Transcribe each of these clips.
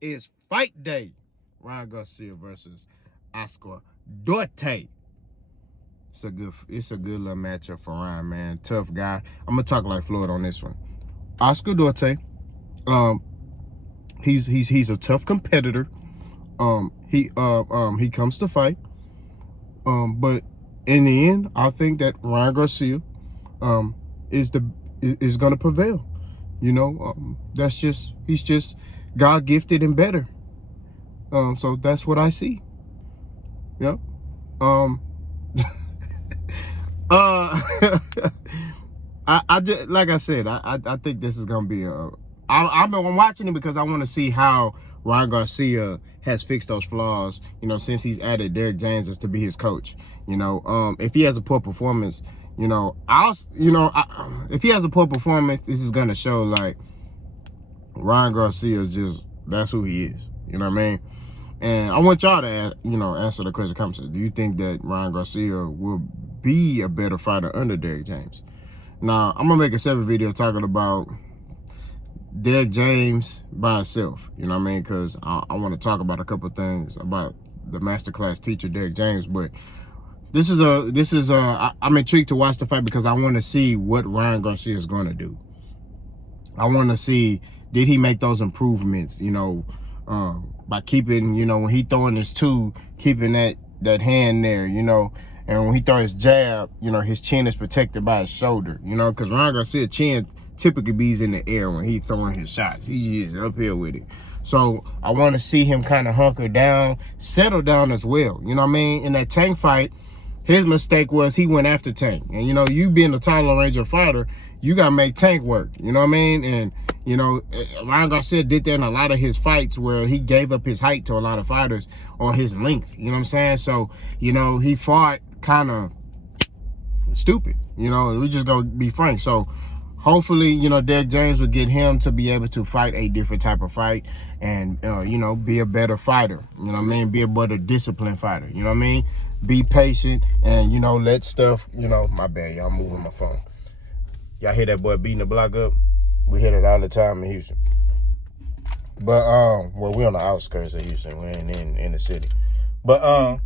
is fight day. Ryan Garcia versus Oscar Duarte. It's a good little matchup for Ryan, man. Tough guy. I'm gonna talk like Floyd on this one. Oscar Duarte, he's a tough competitor. He comes to fight. But in the end, I think that Ryan Garcia is gonna prevail. You know, he's just God gifted and better. So that's what I see. Yep. I just, like I said, I think this is gonna be I'm watching it because I want to see how Ryan Garcia has fixed those flaws. You know, since he's added Derrick James as to be his coach. You know, if he has a poor performance, if he has a poor performance, this is gonna show like Ryan Garcia is that's who he is. You know what I mean? And I want y'all to, answer the question. Do you think that Ryan Garcia will be a better fighter under Derrick James? Now, I'm going to make a separate video talking about Derrick James by himself. You know what I mean? Because I want to talk about a couple things about the masterclass teacher, Derrick James. But I'm intrigued to watch the fight because I want to see what Ryan Garcia is going to do. I want to see, did he make those improvements, by keeping, when he throwing his two, keeping that hand there, and when he throw his jab, his chin is protected by his shoulder, because Ryan Garcia's chin typically be in the air when he throwing his shots. He is up here with it. So I want to see him kind of hunker down, settle down as well. You know what I mean? In that Tank fight, his mistake was he went after Tank. And, you being a taller Ranger fighter, you got to make Tank work. You know what I mean? And, Ryan Garcia did that in a lot of his fights where he gave up his height to a lot of fighters or his length. You know what I'm saying? So, he fought kind of stupid. We just going to be frank. So, hopefully, Derrick James will get him to be able to fight a different type of fight and, be a better fighter. You know what I mean? Be a better disciplined fighter. You know what I mean? Be patient and, let stuff, my bad, y'all moving my phone. Y'all hear that boy beating the block up? We hear that all the time in Houston. But, well, we're on the outskirts of Houston. We ain't in the city. But,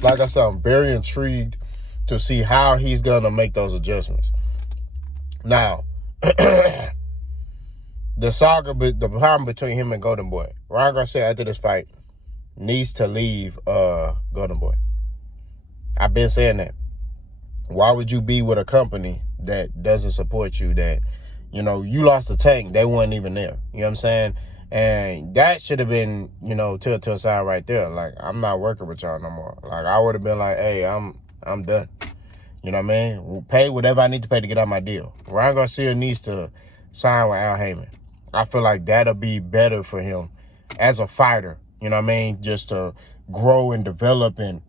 like I said, I'm very intrigued to see how he's going to make those adjustments. Now, the problem between him and Golden Boy. Ryan Garcia, after this fight, needs to leave Golden Boy. I've been saying that. Why would you be with a company that doesn't support you, that, you lost the Tank, they weren't even there. You know what I'm saying? And that should have been, to a side right there. Like, I'm not working with y'all no more. Like, I would have been like, hey, I'm done. You know what I mean? We'll pay whatever I need to pay to get out my deal. Ryan Garcia needs to sign with Al Heyman. I feel like that'll be better for him as a fighter. You know what I mean? Just to grow and develop and,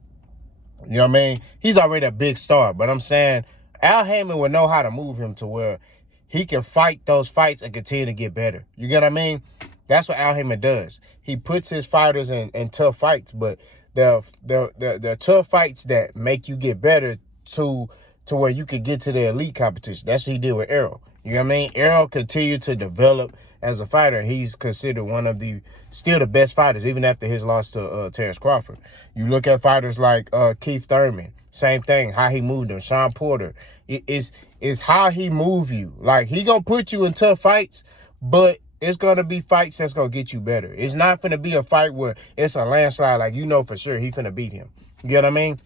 you know what I mean? He's already a big star, but I'm saying Al Heyman would know how to move him to where he can fight those fights and continue to get better. You get what I mean? That's what Al Heyman does. He puts his fighters in tough fights, but the tough fights that make you get better to where you could get to the elite competition. That's what he did with Errol. You know what I mean? Errol continued to develop as a fighter. He's considered one of still the best fighters, even after his loss to Terrence Crawford. You look at fighters like Keith Thurman, same thing, how he moved them. Sean Porter, it's how he move you. Like, he gonna put you in tough fights, but it's gonna be fights that's gonna get you better. It's not gonna be a fight where it's a landslide, like, for sure he finna beat him. You get what I mean?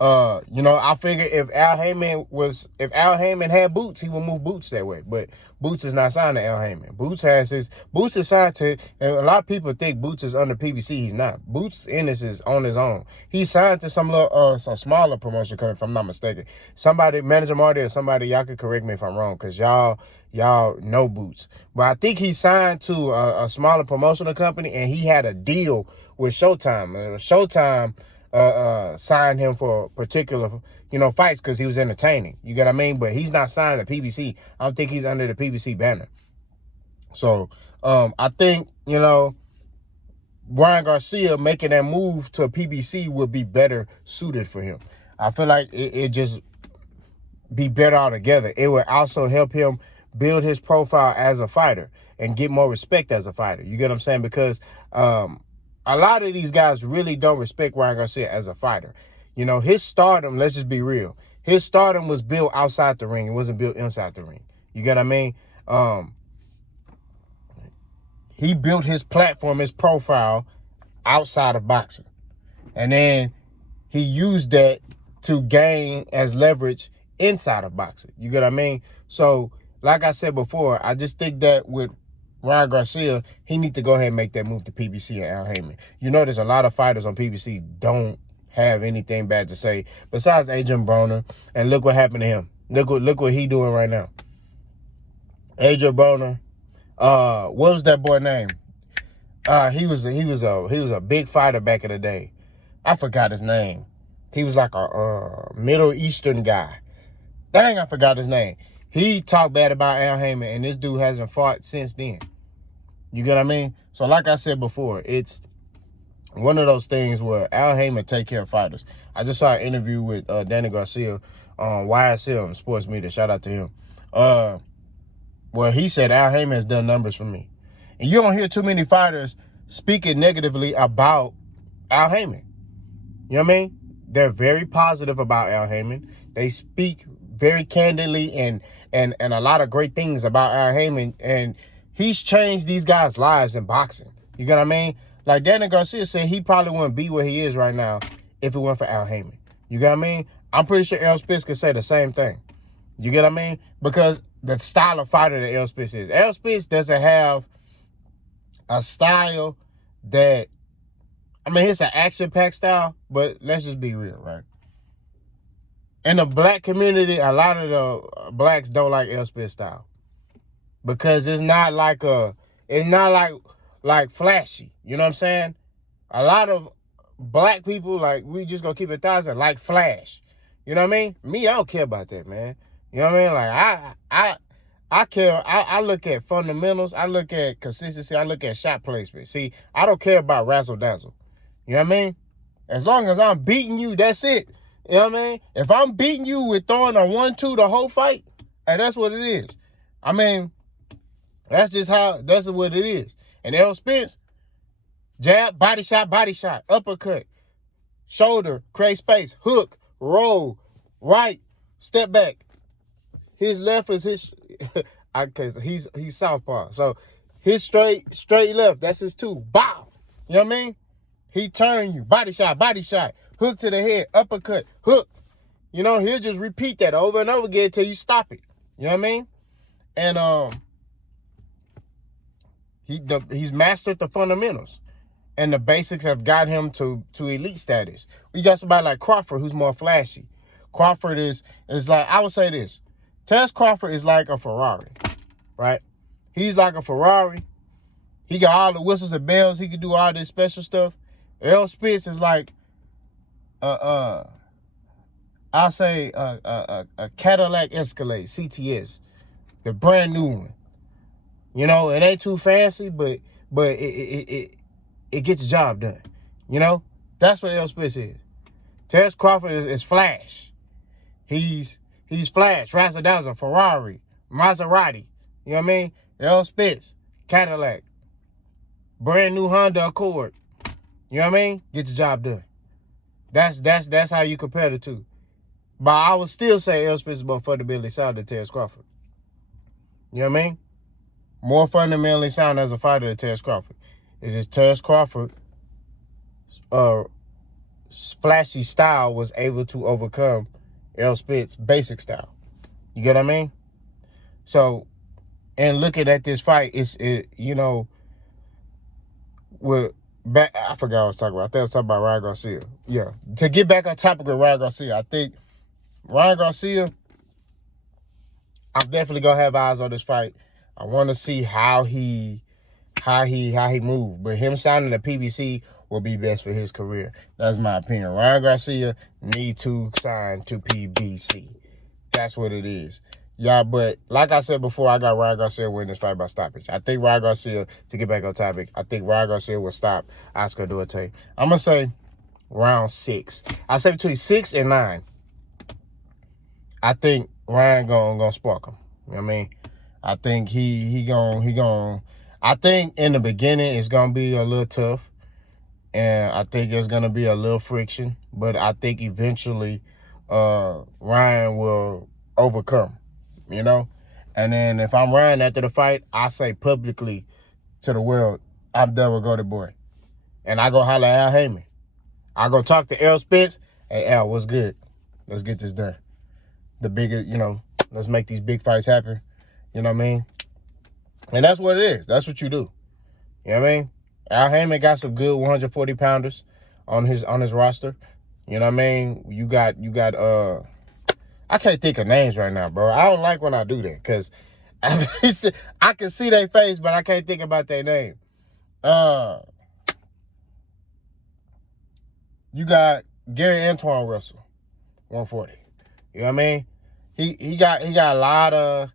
I figure if Al Heyman had Boots, he would move Boots that way. But Boots is not signed to Al Heyman. Boots is signed to, and a lot of people think Boots is under PBC. He's not. Boots is on his own. He's signed to some smaller promotion company, if I'm not mistaken. Somebody, Manager Marty or somebody, y'all could correct me if I'm wrong, because y'all know Boots. But I think he signed to a smaller promotional company, and he had a deal with Showtime. Showtime signed him for particular, fights because he was entertaining. You get what I mean? But he's not signed to PBC. I don't think he's under the PBC banner. So I think, Ryan Garcia making that move to PBC would be better suited for him. I feel like it just be better altogether. It would also help him build his profile as a fighter and get more respect as a fighter. You get what I'm saying? Because a lot of these guys really don't respect Ryan Garcia as a fighter. You know, his stardom, let's just be real, his stardom was built outside the ring. It wasn't built inside the ring. You get what I mean? He built his platform, his profile outside of boxing. And then he used that to gain as leverage inside of boxing. You get what I mean? So, like I said before, I just think that with Ryan Garcia, he needs to go ahead and make that move to PBC and Al Haymon. You know, there's a lot of fighters on PBC don't have anything bad to say besides Adrian Broner. And look what happened to him. Look what he doing right now. Adrian Broner. What was that boy name? He was a big fighter back in the day. I forgot his name. He was like a Middle Eastern guy. Dang, I forgot his name. He talked bad about Al Haymon, and this dude hasn't fought since then. You get what I mean? So like I said before, it's one of those things where Al Haymon take care of fighters. I just saw an interview with Danny Garcia on YSL Sports Media. Shout out to him. Where he said Al Haymon has done numbers for me. And you don't hear too many fighters speaking negatively about Al Haymon. You know what I mean? They're very positive about Al Haymon. They speak very candidly and a lot of great things about Al Haymon. And he's changed these guys' lives in boxing. You get what I mean? Like Danny Garcia said, he probably wouldn't be where he is right now if it weren't for Al Haymon. You get what I mean? I'm pretty sure Errol Spence could say the same thing. You get what I mean? Because the style of fighter that Errol Spence is. Errol Spence doesn't have a style that, I mean, it's an action-packed style, but let's just be real, right? In the black community, a lot of the blacks don't like Errol Spence style because it's not like flashy. You know what I'm saying? A lot of black people, like, we just gonna keep it 1,000, like flash. You know what I mean? Me, I don't care about that, man. You know what I mean? Like, I care. I look at fundamentals. I look at consistency. I look at shot placement. See, I don't care about razzle dazzle. You know what I mean? As long as I'm beating you, that's it. You know what I mean? If I'm beating you with throwing a 1-2 the whole fight, and that's what it is. I mean, that's what it is. And Errol Spence, jab, body shot, uppercut, shoulder, create space, hook, roll, right, step back. His left is his, because he's southpaw. So his straight left, that's his 2. Bow. You know what I mean? He turn you, body shot, hook to the head, uppercut, hook. You know, he'll just repeat that over and over again until you stop it. You know what I mean? And he's mastered the fundamentals. And the basics have got him to elite status. We got somebody like Crawford who's more flashy. Crawford is like, I would say this. Tess Crawford is like a Ferrari, right? He's like a Ferrari. He got all the whistles and bells. He can do all this special stuff. Errol Spence is like, I'll say a Cadillac Escalade, CTS, the brand new one. You know, it ain't too fancy, but it gets the job done. You know, that's what Errol Spence is. Tess Crawford is flash. He's flash, razzle-dazzle, Ferrari, Maserati. You know what I mean? Errol Spence, Cadillac, brand new Honda Accord. You know what I mean? Get the job done. That's how you compare the two. But I would still say Errol Spence is more fundamentally sound than Tess Crawford. You know what I mean? More fundamentally sound as a fighter than Tess Crawford. It's just Tess Crawford flashy style was able to overcome Errol Spence's basic style. You get what I mean? So, and looking at this fight, you know, I forgot what I was talking about. I think I was talking about Ryan Garcia. Yeah. To get back on topic with Ryan Garcia, I think Ryan Garcia, I'm definitely gonna have eyes on this fight. I want to see how he moves. But him signing the PBC will be best for his career. That's my opinion. Ryan Garcia need to sign to PBC. That's what it is. Yeah, but like I said before, I got Ryan Garcia winning this fight by stoppage. I think Ryan Garcia, to get back on topic, I think Ryan Garcia will stop Oscar Duarte. I'm going to say round 6. I say between 6 and 9. I think Ryan gonna spark him. You know what I mean? I think he gon' I think in the beginning it's gonna be a little tough, and I think there's gonna be a little friction, but I think eventually Ryan will overcome, you know? And then if I'm Ryan after the fight, I say publicly to the world, I'm done with Golden Boy. And I go holler at Al Heyman. I go talk to Errol Spence. Hey, Al, what's good? Let's get this done. The bigger, let's make these big fights happen. You know what I mean? And that's what it is. That's what you do. You know what I mean? Al Heyman got some good 140 pounders on his roster. You know what I mean? You got I can't think of names right now, bro. I don't like when I do that because I can see their face, but I can't think about their name. You got Gary Antoine Russell, 140. You know what I mean? He got a lot of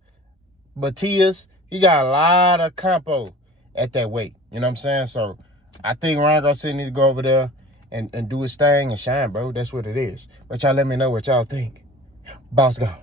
Matias. He got a lot of compo at that weight. You know what I'm saying? So I think Ryan Garcia needs to go over there and do his thing and shine, bro. That's what it is. But y'all let me know what y'all think. Boss gone.